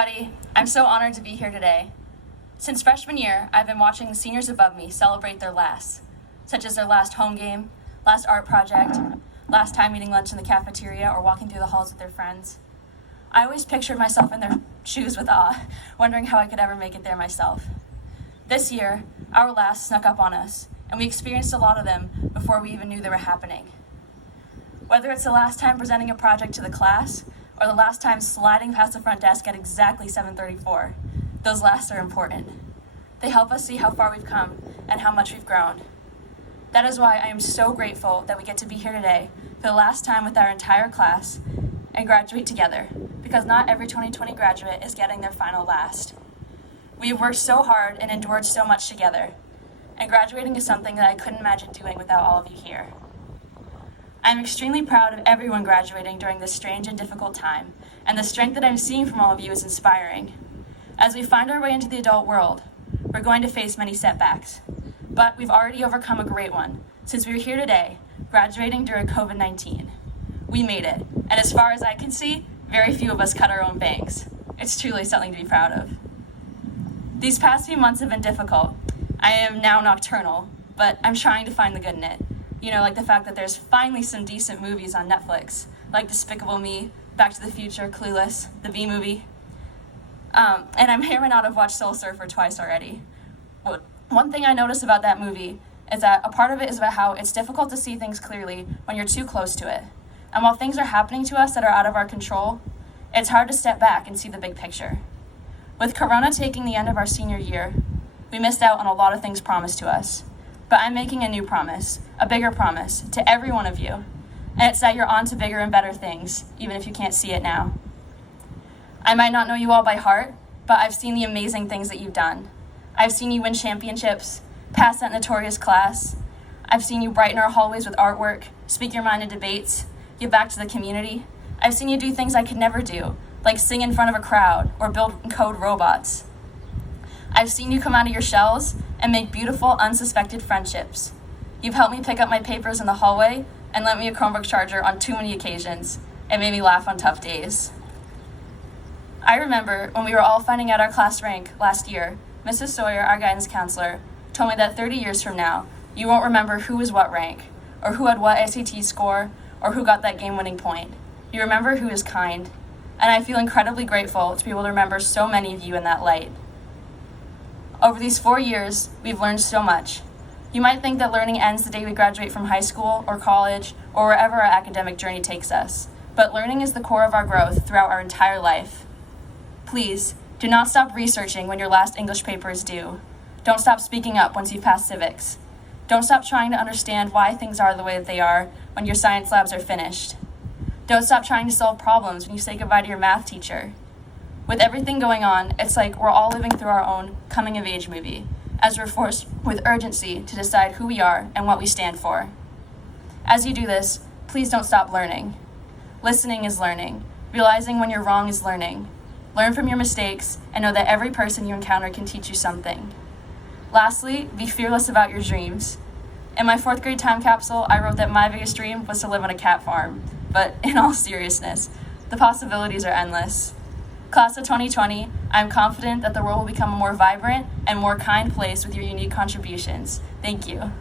Everybody, I'm so honored to be here today. Since freshman year, I've been watching the seniors above me celebrate their lasts, such as their last home game, last art project, last time eating lunch in the cafeteria, or walking through the halls with their friends. I always pictured myself in their shoes with awe, wondering how I could ever make it there myself. This year, our lasts snuck up on us, and we experienced a lot of them before we even knew they were happening. Whether it's the last time presenting a project to the class, or the last time sliding past the front desk at exactly 7:34, those lasts are important. They help us see how far we've come and how much we've grown. That is why I am so grateful that we get to be here today for the last time with our entire class and graduate together, because not every 2020 graduate is getting their final last. We have worked so hard and endured so much together, and graduating is something that I couldn't imagine doing without all of you here. I am extremely proud of everyone graduating during this strange and difficult time, and the strength that I'm seeing from all of you is inspiring. As we find our way into the adult world, we're going to face many setbacks, but we've already overcome a great one since we are here today, graduating during COVID-19. We made it, and as far as I can see, very few of us cut our own bangs. It's truly something to be proud of. These past few months have been difficult. I am now nocturnal, but I'm trying to find the good in it. You know, like the fact that there's finally some decent movies on Netflix, like Despicable Me, Back to the Future, Clueless, the Bee Movie. And I'm hearing out I've watched Soul Surfer twice already. One thing I noticed about that movie is that a part of it is about how it's difficult to see things clearly when you're too close to it. And while things are happening to us that are out of our control, it's hard to step back and see the big picture. With Corona taking the end of our senior year, we missed out on a lot of things promised to us. But I'm making a new promise, a bigger promise, to every one of you. And it's that you're on to bigger and better things, even if you can't see it now. I might not know you all by heart, but I've seen the amazing things that you've done. I've seen you win championships, pass that notorious class. I've seen you brighten our hallways with artwork, speak your mind in debates, give back to the community. I've seen you do things I could never do, like sing in front of a crowd or build and code robots. I've seen you come out of your shells and make beautiful, unsuspected friendships. You've helped me pick up my papers in the hallway and lent me a Chromebook charger on too many occasions. It made me laugh on tough days. I remember when we were all finding out our class rank last year, Mrs. Sawyer, our guidance counselor, told me that 30 years from now, you won't remember who was what rank, or who had what SAT score, or who got that game-winning point. You remember who is kind. And I feel incredibly grateful to be able to remember so many of you in that light. Over these 4 years, we've learned so much. You might think that learning ends the day we graduate from high school or college or wherever our academic journey takes us, but learning is the core of our growth throughout our entire life. Please, do not stop researching when your last English paper is due. Don't stop speaking up once you've passed civics. Don't stop trying to understand why things are the way that they are when your science labs are finished. Don't stop trying to solve problems when you say goodbye to your math teacher. With everything going on, it's like we're all living through our own coming-of-age movie, as we're forced with urgency to decide who we are and what we stand for. As you do this, please don't stop learning. Listening is learning. Realizing when you're wrong is learning. Learn from your mistakes and know that every person you encounter can teach you something. Lastly, be fearless about your dreams. In my 4th grade time capsule, I wrote that my biggest dream was to live on a cat farm. But in all seriousness, the possibilities are endless. Class of 2020, I'm confident that the world will become a more vibrant and more kind place with your unique contributions. Thank you.